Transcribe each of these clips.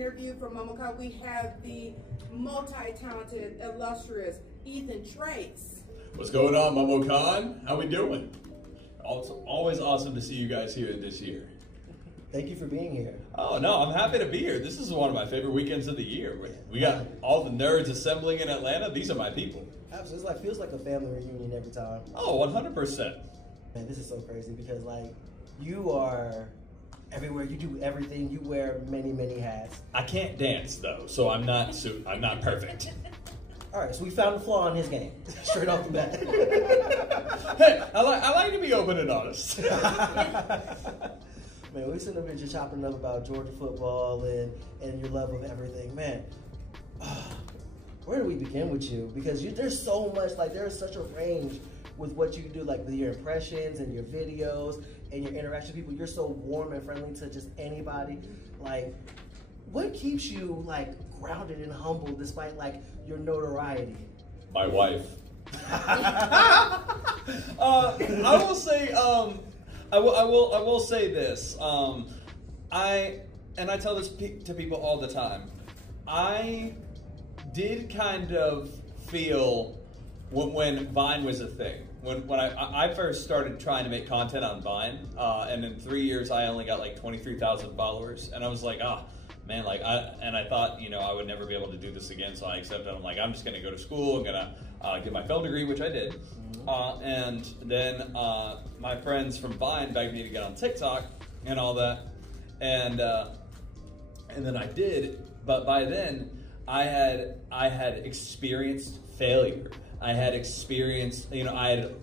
interview for Momocon, we have the multi-talented, illustrious Ethan Trace. What's going on, Momocon? How we doing? It's always awesome to see you guys here this year. Thank you for being here. Oh, no, I'm happy to be here. This is one of my favorite weekends of the year. We got all the nerds assembling in Atlanta. These are my people. Absolutely. It feels like a family reunion every time. Oh, 100%. Man, this is so crazy because, like, you are everywhere. You do everything. You wear many, many hats. I can't dance, though, so I'm not perfect. All right, so we found a flaw in his game, straight off the bat. Hey, I like to be open and honest. Man, we sitting up here just chopping up about Georgia football and your love of everything. Man, where do we begin with you? Because there's so much, like there's such a range with what you do, like with your impressions and your videos and your interaction with people. You're so warm and friendly to just anybody. Like, what keeps you like grounded and humble despite like your notoriety? My wife. I will say, I will say this. I tell this to people all the time. I did kind of feel when Vine was a thing. When I first started trying to make content on Vine, and in 3 years I only got like 23,000 followers, and I was like, man, like I thought, you know, I would never be able to do this again, so I accepted. I'm like, I'm just gonna go to school. I'm gonna get my film degree, which I did. And then my friends from Vine begged me to get on TikTok and all that, and then I did. But by then, I had experienced failure. I had experienced, you know, I had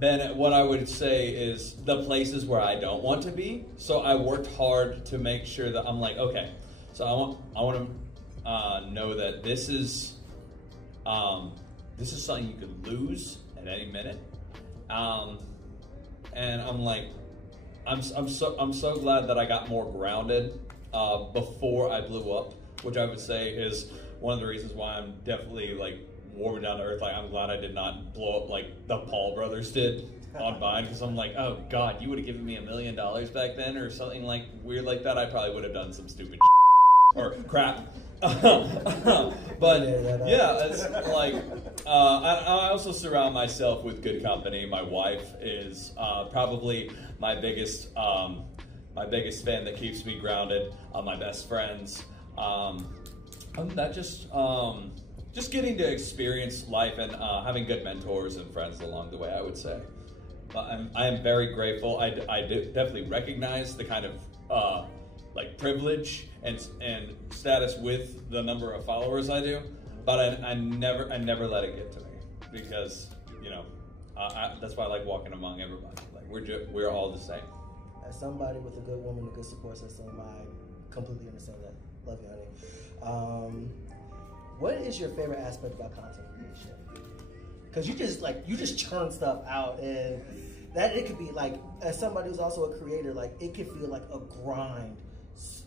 been at what I would say is the places where I don't want to be. So I worked hard to make sure that I'm like, okay, so I want to know that this is something you could lose at any minute. And I'm like, I'm so glad that I got more grounded before I blew up, which I would say is one of the reasons why I'm definitely like warming down to earth. Like, I'm glad I did not blow up like the Paul brothers did on Vine, because I'm like, oh God, you would have given me $1 million back then or something like weird like that. I probably would have done some stupid or crap. But yeah, it's like I also surround myself with good company. My wife is probably my biggest fan that keeps me grounded. My best friends. That just getting to experience life and having good mentors and friends along the way, I would say. I am very grateful. I definitely recognize the kind of like privilege and status with the number of followers I do, but I never let it get to me, because you know that's why I like walking among everybody. Like we're all the same. As somebody with a good woman, a good support system, I completely understand that. Love you, honey. What is your favorite aspect about content creation? Because you just churn stuff out, and that it could be like, as somebody who's also a creator, like it could feel like a grind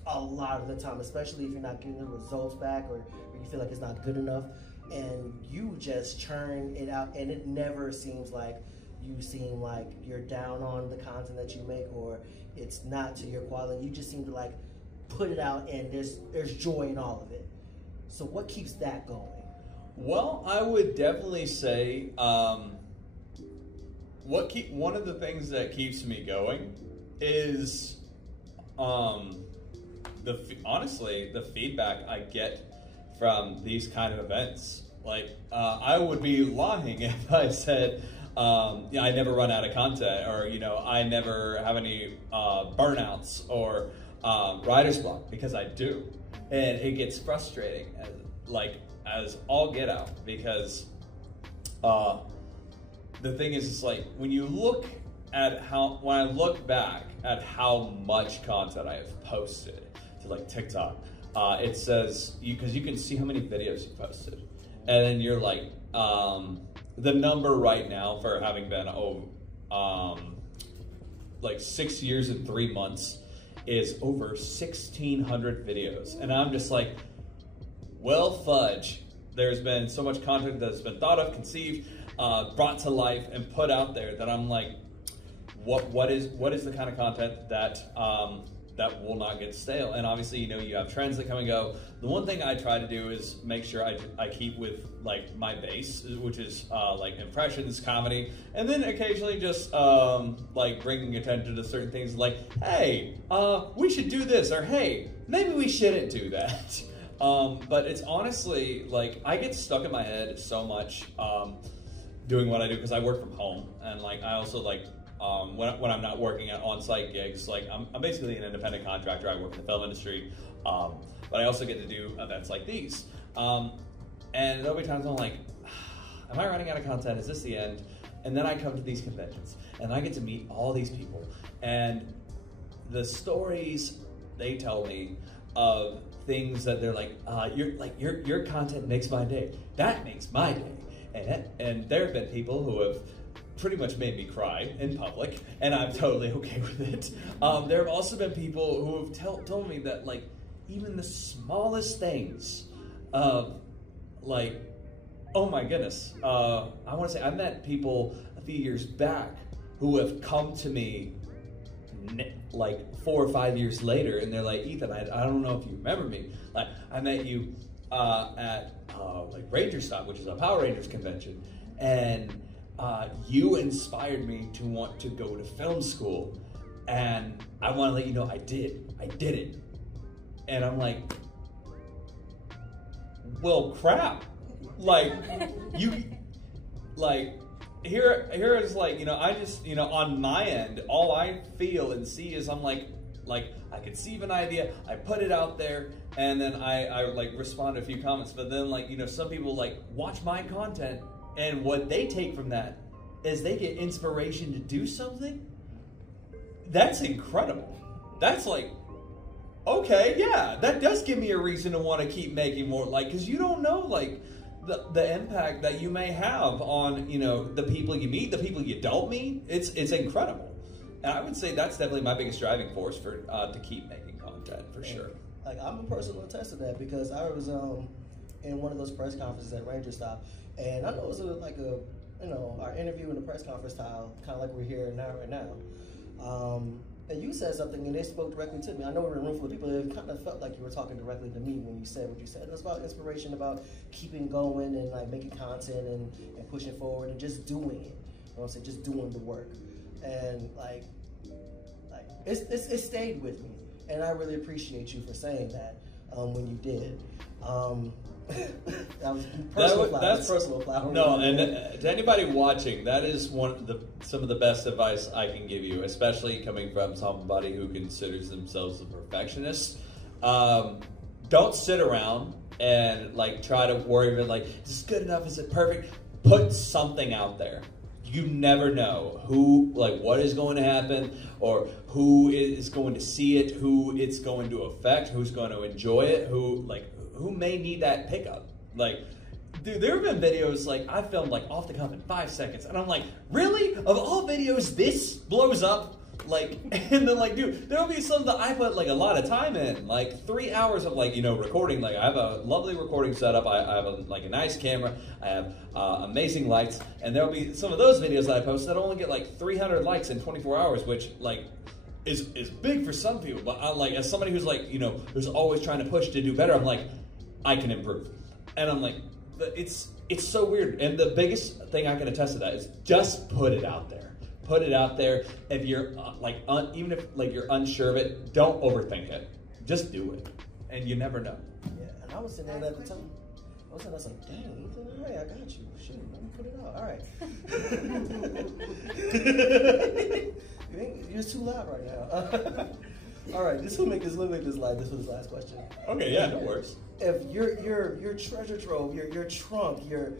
a lot of the time, especially if you're not getting the results back or you feel like it's not good enough, and you just churn it out, and it never seems like you seem like you're down on the content that you make or it's not to your quality. You just seem to like put it out, and there's joy in all of it. So what keeps that going? Well, I would definitely say one of the things that keeps me going is honestly the feedback I get from these kind of events. Like I would be lying if I said I never run out of content, or you know, I never have any burnouts or writer's block, because I do, and it gets frustrating as all get out, because the thing is, it's like when I look back at how much content I have posted to like TikTok, it says because you can see how many videos you posted, and then you're like the number right now for having been like 6 years and 3 months is over 1,600 videos. And I'm just like, well, fudge. There's been so much content that's been thought of, conceived, brought to life, and put out there that I'm like, what is the kind of content that that will not get stale. And obviously, you know, you have trends that come and go. The one thing I try to do is make sure I keep with like my base, which is like impressions, comedy, and then occasionally just like bringing attention to certain things like, hey, we should do this, or hey, maybe we shouldn't do that. But it's honestly like I get stuck in my head so much doing what I do because I work from home, and like I also like when I'm not working at on-site gigs, like I'm basically an independent contractor. I work in the film industry, but I also get to do events like these. And there'll be times I'm like, am I running out of content? Is this the end? And then I come to these conventions, and I get to meet all these people, and the stories they tell me of things that they're like, your content makes my day. That makes my day. And there have been people who have pretty much made me cry in public, and I'm totally okay with it. There have also been people who have told me that like even the smallest things of like, oh my goodness, I want to say I met people a few years back who have come to me like 4 or 5 years later, and they're like, Ethan, I don't know if you remember me. Like I met you at like Ranger Stop, which is a Power Rangers convention, and you inspired me to want to go to film school, and I want to let you know I did it. And I'm like, well, crap. Like, you, like, here is like, you know, I just, you know, on my end, all I feel and see is I'm like I conceive an idea, I put it out there, and then I like respond to a few comments. But then like, you know, some people like watch my content, and what they take from that is they get inspiration to do something. That's incredible. That's like, okay, yeah, that does give me a reason to want to keep making more, like, because you don't know, like, the impact that you may have on, you know, the people you meet, the people you don't meet. It's incredible. And I would say that's definitely my biggest driving force for to keep making content, for sure. Like, I'm a personal attest to that, because I was in one of those press conferences at Ranger Stop, and I know it was like a, you know, our interview in the press conference style, kind of like we're here now, right now. And you said something, and they spoke directly to me. I know we were in a room full of people, it kind of felt like you were talking directly to me when you said what you said. It was about inspiration, about keeping going and like making content and pushing forward and just doing it. You know what I'm saying? Just doing the work. And like it stayed with me. And I really appreciate you for saying that when you did. That was personal flower. No, and to anybody watching, that is some of the best advice I can give you, especially coming from somebody who considers themselves a perfectionist. Don't sit around and like try to worry about like, is this good enough? Is it perfect? Put something out there. You never know who, like, what is going to happen, or who is going to see it, who it's going to affect, who's going to enjoy it, who may need that pickup. Like, dude, there have been videos, like, I filmed, like, off the cuff in 5 seconds, and I'm like, really? Of all videos, this blows up? Like, and then, like, dude, there'll be some that I put, like, a lot of time in, like, 3 hours of, like, you know, recording. Like, I have a lovely recording setup, I have, a nice camera, I have amazing lights, and there'll be some of those videos that I post that only get, like, 300 likes in 24 hours, which, like, is big for some people. But I, like, as somebody who's, like, you know, who's always trying to push to do better, I'm like, I can improve. And I'm like, it's so weird. And the biggest thing I can attest to that is just put it out there. Put it out there. If you're even if like you're unsure of it, don't overthink it. Just do it, and you never know. Yeah, and I was sitting there at the time. I was like, dang, Ethan, all right, I got you. Shoot, let me put it out. All right. You're too loud right now. All right, let me make this live. This was his last question. Okay, yeah, that works. If your treasure trove, your trunk, your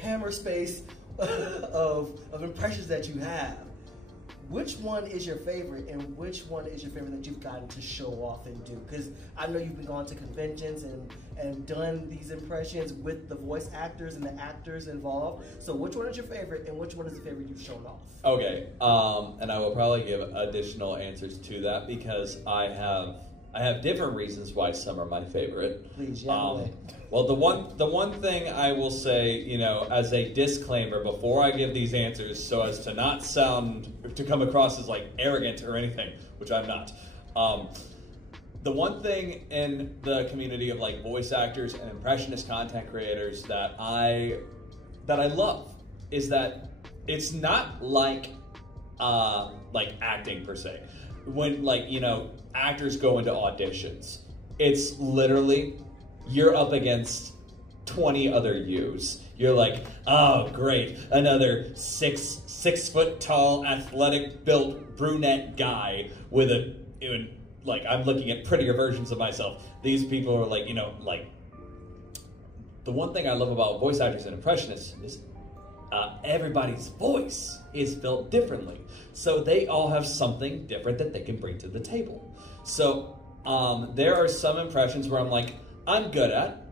hammer space of impressions that you have, which one is your favorite, and which one is your favorite that you've gotten to show off and do? Because I know you've been going to conventions and done these impressions with the voice actors and the actors involved. So which one is your favorite, and which one is the favorite you've shown off? Okay, and I will probably give additional answers to that, because I have different reasons why some are my favorite. Please, Well, the one thing I will say, you know, as a disclaimer before I give these answers, so as to not to come across as like arrogant or anything, which I'm not. The one thing in the community of like voice actors and impressionist content creators that I love is that it's not like acting per se. When like, you know, actors go into auditions, it's literally you're up against 20 other yous. You're like, oh great, another six foot tall, athletic built brunette guy with like I'm looking at prettier versions of myself. These people are like, you know, like the one thing I love about voice actors and impressionists is everybody's voice is built differently. So they all have something different that they can bring to the table. So there are some impressions where I'm like, I'm good at,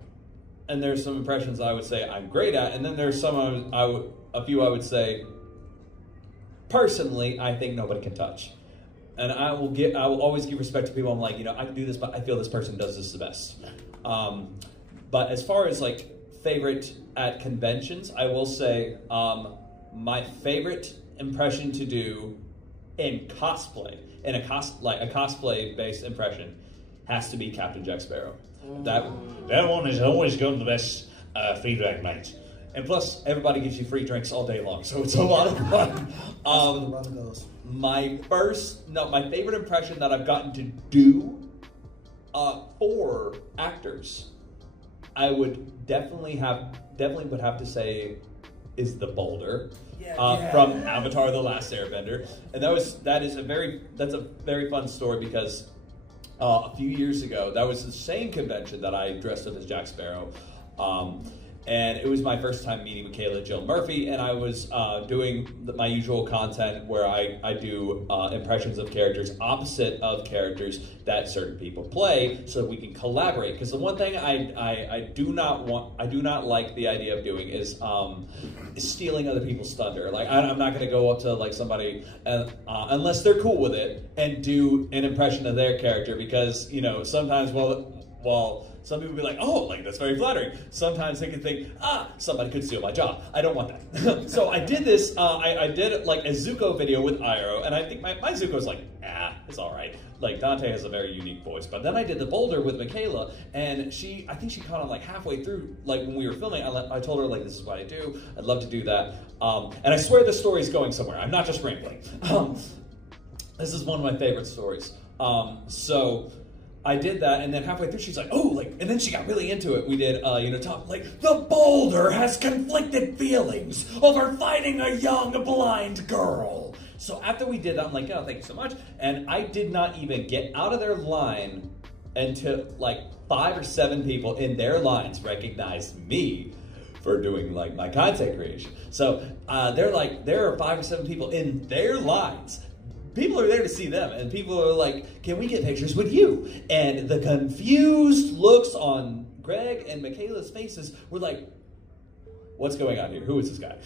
and there's some impressions I would say I'm great at, and then there's some a few I would say, personally, I think nobody can touch. And I will always give respect to people. I'm like, you know, I can do this, but I feel this person does this the best. But as far as like favorite at conventions, I will say my favorite impression to do in cosplay, in a cosplay-based impression, has to be Captain Jack Sparrow. That one has always gotten the best feedback, mate. And plus, everybody gives you free drinks all day long, so it's a lot of fun. My favorite impression that I've gotten to do for actors, I would definitely would have to say is the boulder from Avatar: The Last Airbender, and that's a very fun story because a few years ago that was the same convention that I dressed up as Jack Sparrow. And it was my first time meeting Michaela Jill Murphy, and I was doing my usual content where I do impressions of characters opposite of characters that certain people play, so we can collaborate. Because the one thing I do not like the idea of doing is stealing other people's thunder. Like I'm not going to go up to like somebody unless they're cool with it and do an impression of their character, because you know sometimes while some people be like, oh, like that's very flattering. Sometimes they can think, somebody could steal my job. I don't want that. So I did this, I did like a Zuko video with Iroh, and I think my Zuko's like, it's all right. Like Dante has a very unique voice. But then I did the boulder with Michaela, and I think she caught on like halfway through, like when we were filming, I told her like, this is what I do. I'd love to do that. And I swear the story's going somewhere. I'm not just rambling. This is one of my favorite stories. So I did that, and then halfway through, she's like, oh, like, and then she got really into it. We did, talk like, the boulder has conflicted feelings over fighting a young blind girl. So after we did that, I'm like, oh, thank you so much. And I did not even get out of their line until like 5 or 7 people in their lines recognized me for doing like my content creation. So they're like, there are 5 or 7 people in their lines. People are there to see them, and people are like, can we get pictures with you? And the confused looks on Greg and Michaela's faces were like, what's going on here? Who is this guy?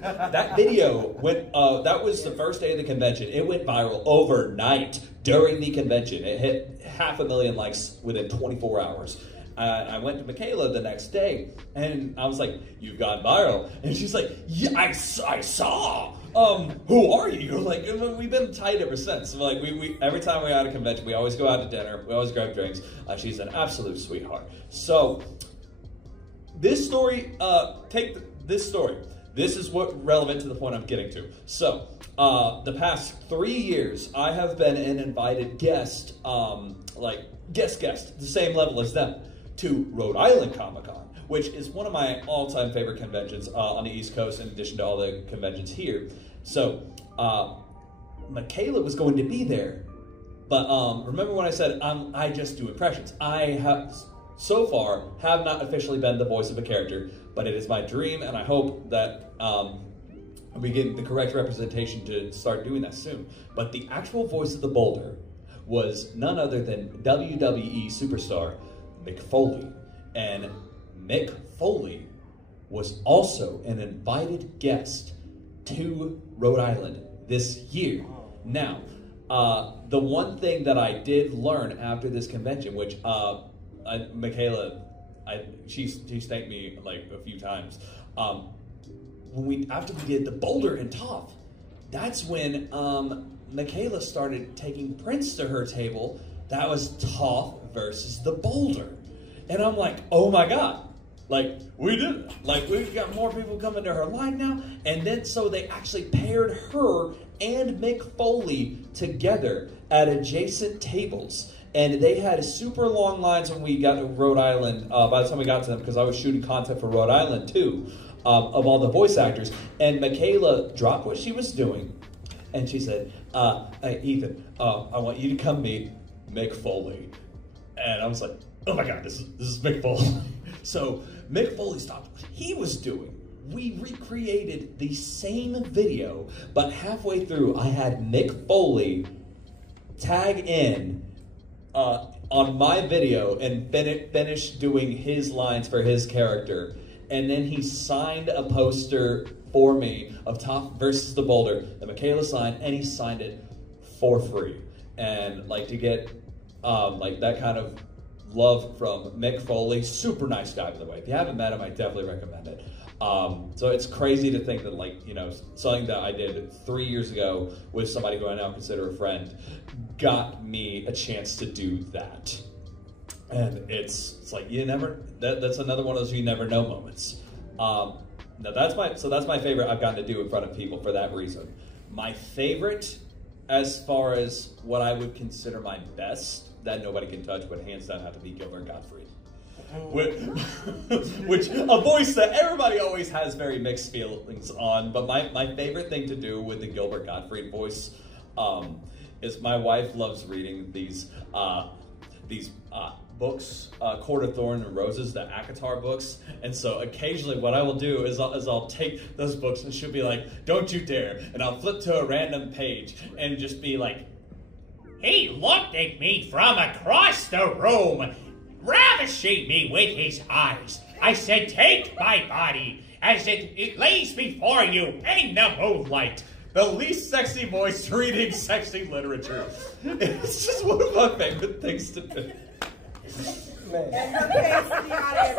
That video went, that was the first day of the convention. It went viral overnight during the convention. It hit 500,000 likes within 24 hours. I went to Michaela the next day, and I was like, you've gone viral. And she's like, yeah, I saw. Who are you? Like, we've been tight ever since. So, like, we every time we're at a convention, we always go out to dinner. We always grab drinks. She's an absolute sweetheart. So, this story, this story. This is what relevant to the point I'm getting to. So, the past 3 years, I have been an invited guest, guest, the same level as them, to Rhode Island Comic-Con, which is one of my all-time favorite conventions on the East Coast, in addition to all the conventions here. So, Michaela was going to be there, but remember when I said I just do impressions? I have, so far, have not officially been the voice of a character, but it is my dream, and I hope that we get the correct representation to start doing that soon. But the actual voice of the boulder was none other than WWE superstar Mick Foley. And Mick Foley was also an invited guest to Rhode Island this year. Now, the one thing that I did learn after this convention, which Michaela she's thanked me like a few times. After we did the boulder and Toph, that's when Michaela started taking prints to her table. That was Toph versus the boulder, and I'm like, oh my god. Like, we did, like, we've got more people coming to her line now. And then, so they actually paired her and Mick Foley together at adjacent tables. And they had super long lines when we got to Rhode Island, by the time we got to them, because I was shooting content for Rhode Island too, of all the voice actors. And Michaela dropped what she was doing. And she said, hey, Ethan, I want you to come meet Mick Foley. And I was like, oh my god, this is Mick Foley. So Mick Foley stopped what he was doing. We recreated the same video, but halfway through, I had Mick Foley tag in on my video and finish doing his lines for his character. And then he signed a poster for me of Toph versus the Boulder that Michaela signed, and he signed it for free. And like to get like that kind of love from Mick Foley, super nice guy, by the way. If you haven't met him, I definitely recommend it. So it's crazy to think that, like, you know, something that I did 3 years ago with somebody who I now consider a friend got me a chance to do that. And it's like, you never, that's another one of those you never know moments. Now that's my favorite I've gotten to do in front of people for that reason. My favorite, as far as what I would consider my best, that nobody can touch, but hands down have to be Gilbert Gottfried. Which a voice that everybody always has very mixed feelings on, but my favorite thing to do with the Gilbert Gottfried voice is my wife loves reading these books, Court of Thorns and Roses, the ACOTAR books, and so occasionally what I will do is I'll take those books and she'll be like, don't you dare, and I'll flip to a random page and just be like, he looked at me from across the room, ravishing me with his eyes. I said, take my body as it lays before you in the moonlight. The least sexy voice reading sexy literature. It's just one of my favorite things to do. Man. And her face in the audience.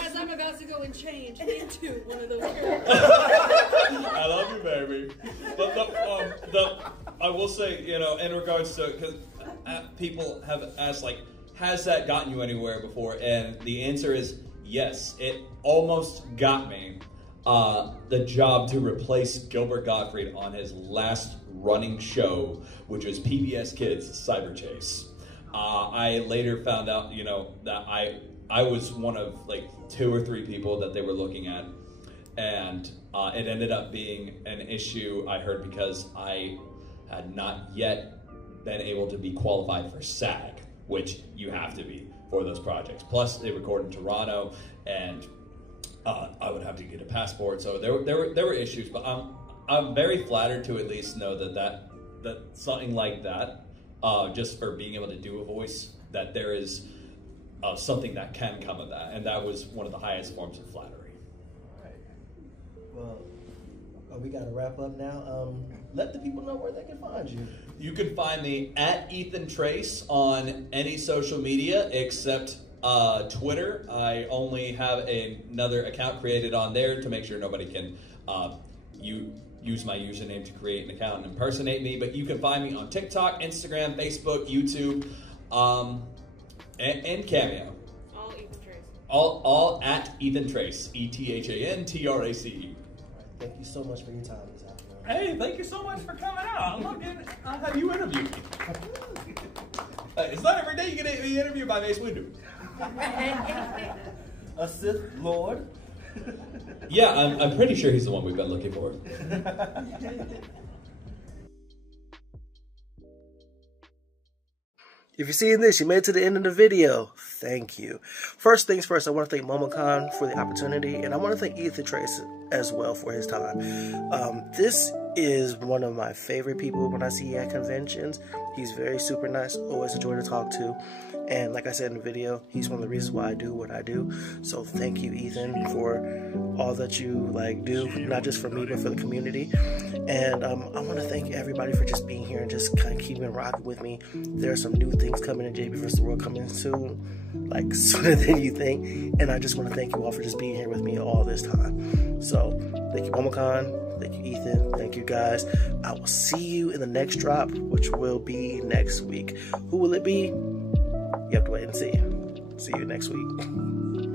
As I'm about to go and change into one of those characters. I love you, baby. But I will say, you know, in regards to, because people have asked, like, has that gotten you anywhere before? And the answer is yes. It almost got me the job to replace Gilbert Gottfried on his last running show, which was PBS Kids Cyber Chase. I later found out, you know, that I was one of like 2 or 3 people that they were looking at, and it ended up being an issue, I heard, because I had not yet been able to be qualified for SAG, which you have to be for those projects. Plus, they record in Toronto, and I would have to get a passport, so there were issues. But I'm very flattered to at least know that something like that, just for being able to do a voice, that there is something that can come of that, and that was one of the highest forms of flattery. All right. Well, we got to wrap up now. Let the people know where they can find you. You can find me at Ethan Trace on any social media except Twitter. I only have another account created on there to make sure nobody can use my username to create an account and impersonate me. But you can find me on TikTok, Instagram, Facebook, YouTube, and Cameo. All Ethan Trace. All at Ethan Trace. ETHANTRACE. All right. Thank you so much for your time this afternoon. Hey, thank you so much for coming out. I'll have you interview me. It's not every day you get be interviewed by Mace Windu. A Sith Lord. Yeah, I'm pretty sure he's the one we've been looking for. If you're seeing this, you made it to the end of the video. Thank you. First things first, I want to thank Momocon for the opportunity, and I want to thank Ethan Trace as well for his time. This is one of my favorite people when I see at conventions. He's very super nice, always a joy to talk to, And like I said in the video, he's one of the reasons why I do what I do. So thank you, Ethan, for all that you like do, not just for me, but for the community. And I want to thank everybody for just being here and just kind of keeping rocking with me. There are some new things coming in JB vs. the World coming soon, like sooner than you think. And I just want to thank you all for just being here with me all this time. So thank you, Momocon. Thank you, Ethan. Thank you, guys. I will see you in the next drop, which will be next week. Who will it be? You have to wait and see. See you next week.